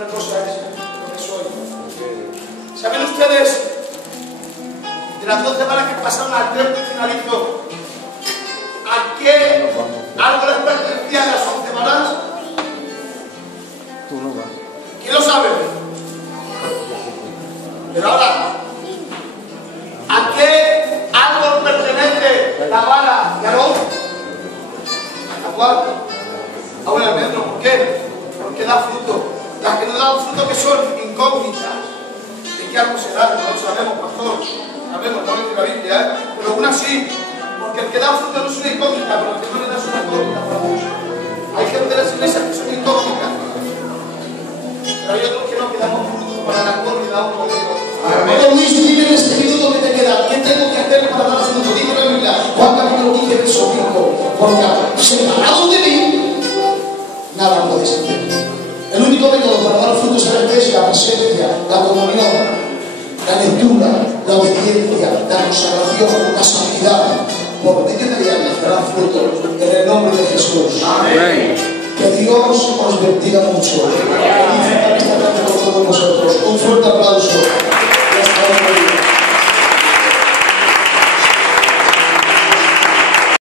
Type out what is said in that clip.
una cosa es lo que soy. ¿Saben ustedes de las 12 balas que pasaron al tiempo y finalizó? ¿A qué árboles pertenecían las 11 balas? Tú no vas. ¿Quién lo sabe? Pero ahora, ¿a qué árbol pertenece la bala de Aarón? ¿A cuál? Ahora el almendro. ¿Por qué? Porque da fruto. Las que no dan fruto, que son incógnitas. ¿De qué árbol será? No lo sabemos, pastor. Sabemos, no lo dice la Biblia, ¿eh? Pero aún así, porque el que da fruto no es una incógnita, pero el que no le da es una incógnita para muchos. Hay gente de las iglesias que son incógnitas. Pero hay otros que no, que damos fruto para la gloria y damos poder. Hermano Luis, dime en este minuto que te queda, ¿qué tengo que hacer para dar fruto? Digo la Biblia, Juan capítulo 15, verso 5. Porque separado de mí, nada puedes hacer. El único método para dar fruto, ¿saben qué es? La presencia, la comunión, la lectura, la obediencia, la consagración, la santidad. Por medio de ellas darán fruto en el nombre de Jesús. Amén. Que Dios os bendiga mucho. Y con todos nosotros. Un fuerte